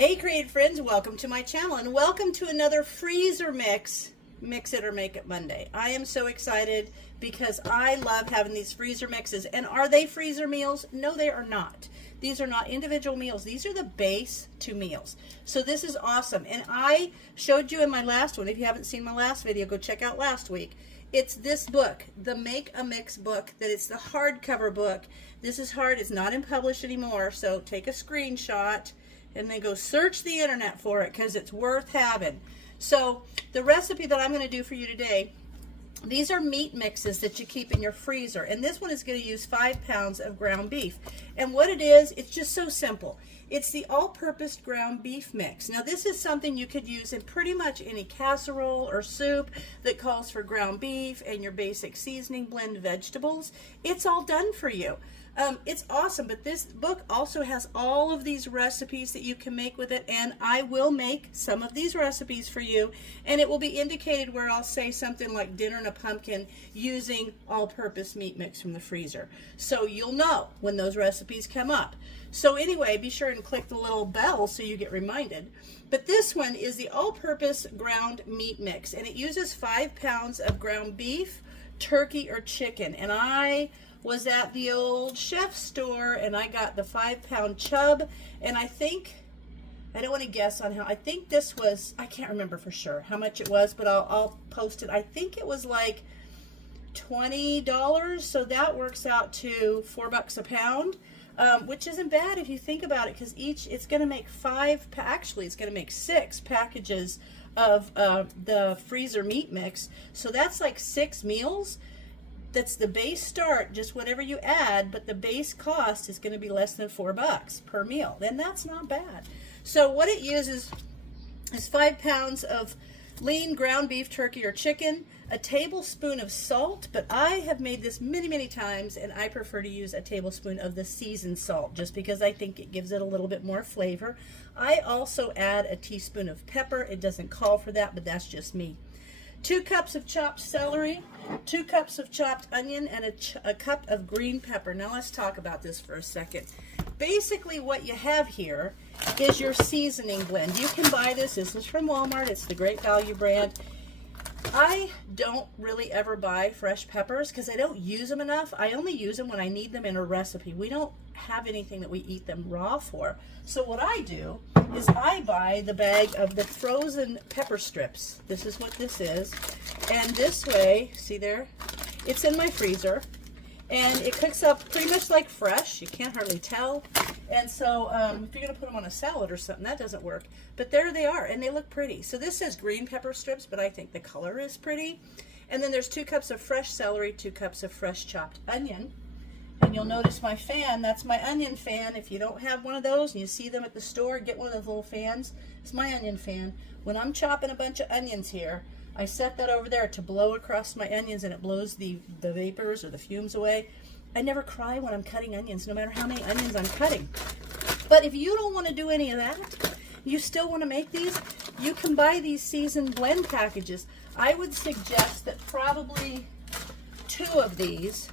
Hey creative friends, welcome to my channel and welcome to another freezer mix it or make it Monday. I am so excited because I love having these freezer mixes. And are they freezer meals? No, they are not. These are not individual meals. These are the base to meals. So this is awesome. And I showed you in my last one. If you haven't seen my last video, go check out last week. It's this book, the Make a Mix book, that it's the hardcover book. This is hard. It's not in publish anymore. So take a screenshot and then go search the internet for it because it's worth having. So the recipe that I'm going to do for you today, these are meat mixes that you keep in your freezer. And this one is going to use 5 pounds of ground beef. And what it is, it's just so simple. It's the all-purpose ground beef mix. Now this is something you could use in pretty much any casserole or soup that calls for ground beef and your basic seasoning blend vegetables. It's all done for you. It's awesome, but this book also has all of these recipes that you can make with it, and I will make some of these recipes for you, and it will be indicated where I'll say something like dinner and a pumpkin using all-purpose meat mix from the freezer. So you'll know when those recipes come up. So anyway, be sure and click the little bell so you get reminded. But this one is the all-purpose ground meat mix, and it uses 5 pounds of ground beef, turkey, or chicken, and I was at the old chef store and I got the 5 pound chub, and I don't want to guess on how, I think this was, I can't remember for sure how much it was, but I'll post it. I think it was like $20, so that works out to $4 a pound, which isn't bad if you think about it, because it's going to make it's going to make 6 packages of the freezer meat mix, so that's like 6 meals. That's the base start, just whatever you add, but the base cost is going to be less than $4 per meal. Then that's not bad. So what it uses is 5 pounds of lean ground beef, turkey, or chicken, a tablespoon of salt, but I have made this many, many times, and I prefer to use a tablespoon of the seasoned salt just because I think it gives it a little bit more flavor. I also add a teaspoon of pepper. It doesn't call for that, but that's just me. 2 cups of chopped celery, 2 cups of chopped onion, and a cup of green pepper. Now let's talk about this for a second. Basically what you have here is your seasoning blend. You can buy this. This is from Walmart. It's the Great Value brand. I don't really ever buy fresh peppers because I don't use them enough. I only use them when I need them in a recipe. We don't have anything that we eat them raw for. So what I do is I buy the bag of the frozen pepper strips. This is what this is. And this way, see there, it's in my freezer. And it cooks up pretty much like fresh. You can't hardly tell. And so if you're going to put them on a salad or something, that doesn't work. But there they are, and they look pretty. So this says green pepper strips, but I think the color is pretty. And then there's 2 cups of fresh celery, 2 cups of fresh chopped onion. And you'll notice my fan, that's my onion fan. If you don't have one of those and you see them at the store, get one of those little fans. It's my onion fan. When I'm chopping a bunch of onions here, I set that over there to blow across my onions, and it blows the vapors or the fumes away. I never cry when I'm cutting onions, no matter how many onions I'm cutting. But if you don't want to do any of that, you still want to make these, you can buy these seasoned blend packages. I would suggest that probably 2 of these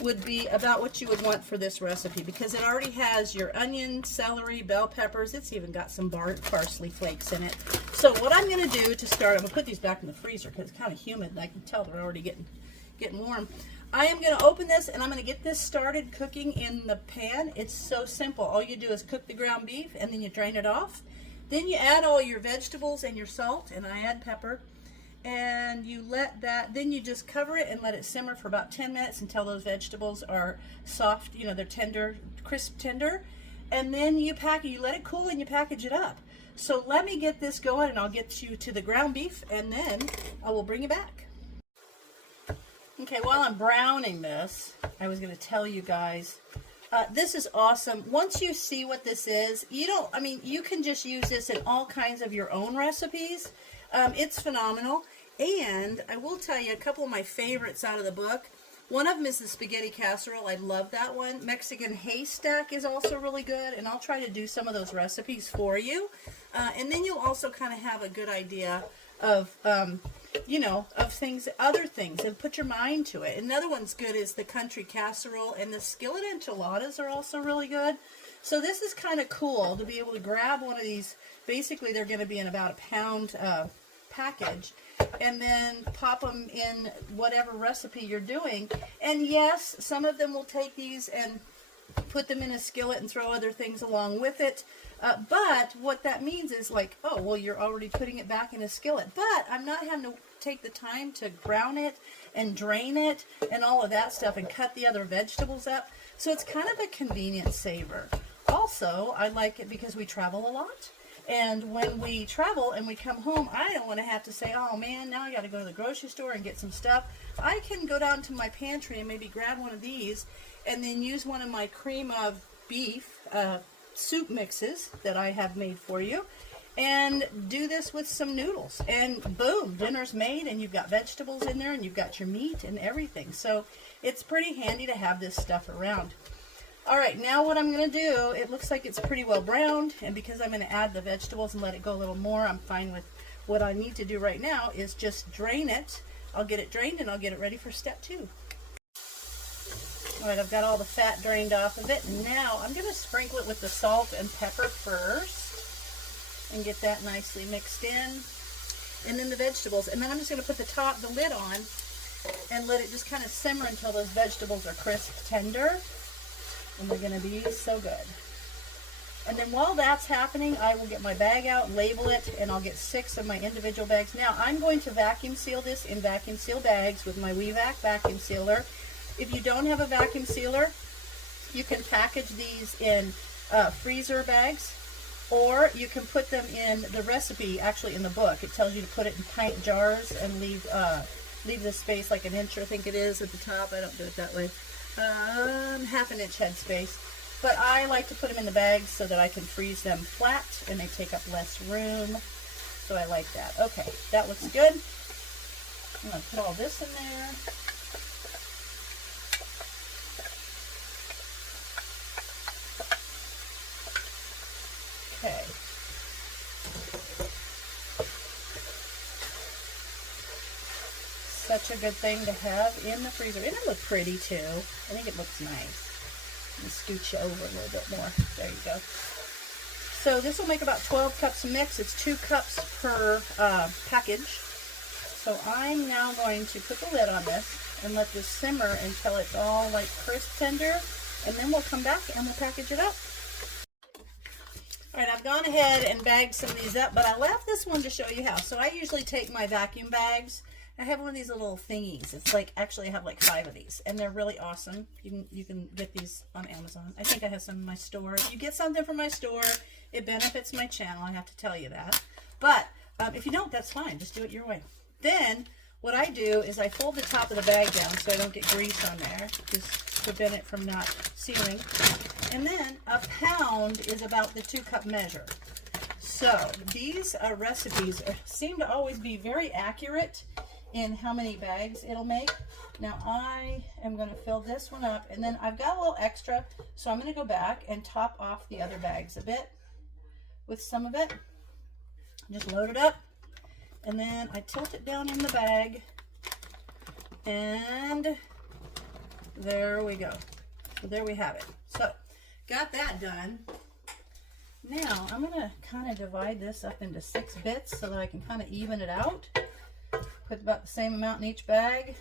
would be about what you would want for this recipe, because it already has your onion, celery, bell peppers. It's even got some parsley flakes in it. So what I'm going to do to start, I'm going to put these back in the freezer because it's kind of humid, and I can tell they're already getting warm. I am going to open this, and I'm going to get this started cooking in the pan. It's so simple. All you do is cook the ground beef, and then you drain it off. Then you add all your vegetables and your salt, and I add pepper. And you then you just cover it and let it simmer for about 10 minutes until those vegetables are soft, they're tender, crisp tender. And then you let it cool and you package it up. So let me get this going, and I'll get you to the ground beef, and then I will bring you back. Okay, while I'm browning this, I was going to tell you guys, this is awesome. Once you see what this is, you can just use this in all kinds of your own recipes. It's phenomenal. And I will tell you a couple of my favorites out of the book. One of them is the spaghetti casserole. I love that one. Mexican haystack is also really good, and I'll try to do some of those recipes for you. And then you'll also kind of have a good idea of, other things, and put your mind to it. Another one's good is the country casserole, and the skillet enchiladas are also really good. So this is kind of cool to be able to grab one of these. Basically, they're going to be in about a pound package, and then pop them in whatever recipe you're doing. And yes, some of them will take these and put them in a skillet and throw other things along with it. But what that means is like, oh, well, you're already putting it back in a skillet. But I'm not having to take the time to brown it and drain it and all of that stuff and cut the other vegetables up. So it's kind of a convenient saver. Also, I like it because we travel a lot. And when we travel and we come home, I don't want to have to say, oh man, now I got to go to the grocery store and get some stuff. I can go down to my pantry and maybe grab one of these and then use one of my cream of beef soup mixes that I have made for you, and do this with some noodles, and boom, dinner's made, and you've got vegetables in there, and you've got your meat and everything. So it's pretty handy to have this stuff around. All right, now what I'm going to do, it looks like it's pretty well browned, and because I'm going to add the vegetables and let it go a little more, I'm fine with what I need to do right now is just drain it. I'll get it drained and I'll get it ready for step 2. All right, I've got all the fat drained off of it. And now I'm going to sprinkle it with the salt and pepper first and get that nicely mixed in. And then the vegetables. And then I'm just going to put the lid on and let it just kind of simmer until those vegetables are crisp tender. And they're going to be so good. And then while that's happening, I will get my bag out, label it, and I'll get 6 of my individual bags. Now, I'm going to vacuum seal this in vacuum seal bags with my WeVac vacuum sealer. If you don't have a vacuum sealer, you can package these in freezer bags, or you can put them in the recipe, actually in the book. It tells you to put it in pint jars and leave the space like an inch, I think it is, at the top. I don't do it that way. Half an inch head space. But I like to put them in the bags so that I can freeze them flat and they take up less room. So I like that. Okay, that looks good. I'm going to put all this in there. Okay. Such a good thing to have in the freezer. And it looks pretty too. I think it looks nice. Let me scoot you over a little bit more. There you go. So this will make about 12 cups of mix. It's 2 cups per package. So I'm now going to put the lid on this and let this simmer until it's all like crisp tender. And then we'll come back and we'll package it up. All right, I've gone ahead and bagged some of these up, but I left this one to show you how. So I usually take my vacuum bags. I have one of these little thingies. It's like, actually I have like 5 of these, and they're really awesome. You can get these on Amazon. I think I have some in my store. If you get something from my store, it benefits my channel, I have to tell you that. But if you don't, that's fine. Just do it your way. Then what I do is I fold the top of the bag down so I don't get grease on there. Just prevent it from not sealing. And then a pound is about the 2-cup measure. So these recipes seem to always be very accurate in how many bags it'll make. Now I am going to fill this one up, and then I've got a little extra, so I'm going to go back and top off the other bags a bit with some of it. Just load it up, and then I tilt it down in the bag, and there we go. So there we have it. So got that done. Now I'm going to kind of divide this up into 6 bits so that I can kind of even it out. Put about the same amount in each bag.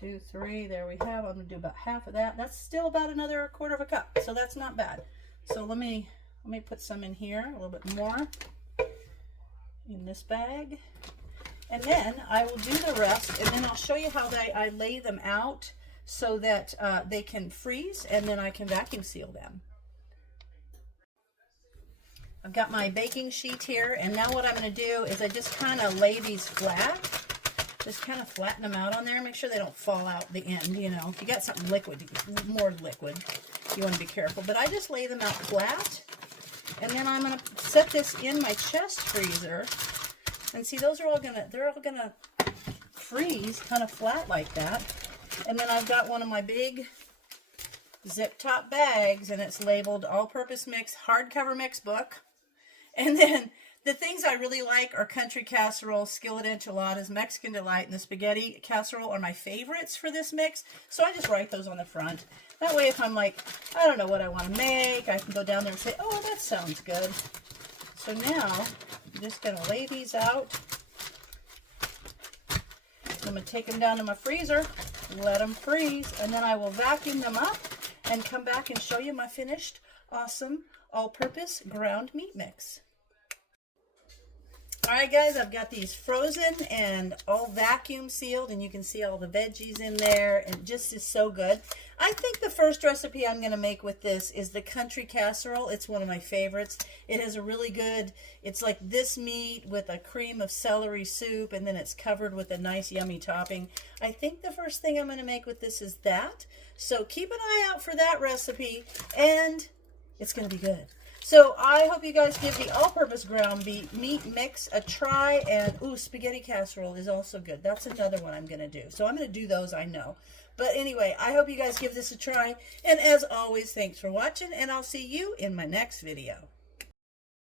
2, 3, there we have. I'm going to do about half of that. That's still about another 1/4 cup, so that's not bad. So let me put some in here, a little bit more in this bag. And then I will do the rest, and then I'll show you how I lay them out so that they can freeze, and then I can vacuum seal them. I've got my baking sheet here, and now what I'm going to do is I just kind of lay these flat. Just kind of flatten them out on there. Make sure they don't fall out the end, you know. If you got something liquid, more liquid, you want to be careful. But I just lay them out flat, and then I'm going to set this in my chest freezer. And see, those are all going to, they're all going to freeze kind of flat like that. And then I've got one of my big zip top bags, and it's labeled all-purpose mix hardcover mix book. And then the things I really like are country casserole, skillet enchiladas, Mexican delight, and the spaghetti casserole are my favorites for this mix. So I just write those on the front. That way if I'm like, I don't know what I want to make, I can go down there and say, oh, that sounds good. So now I'm just going to lay these out. I'm going to take them down to my freezer, let them freeze, and then I will vacuum them up and come back and show you my finished, awesome, all-purpose ground meat mix. Alright guys, I've got these frozen and all vacuum sealed, and you can see all the veggies in there, and it just is so good. I think the first recipe I'm going to make with this is the country casserole. It's one of my favorites. It has a really good, it's like this meat with a cream of celery soup, and then it's covered with a nice yummy topping. I think the first thing I'm going to make with this is that. So keep an eye out for that recipe, and it's going to be good. So I hope you guys give the all-purpose ground meat mix a try. And, ooh, spaghetti casserole is also good. That's another one I'm going to do. So I'm going to do those, I know. But anyway, I hope you guys give this a try. And as always, thanks for watching, and I'll see you in my next video.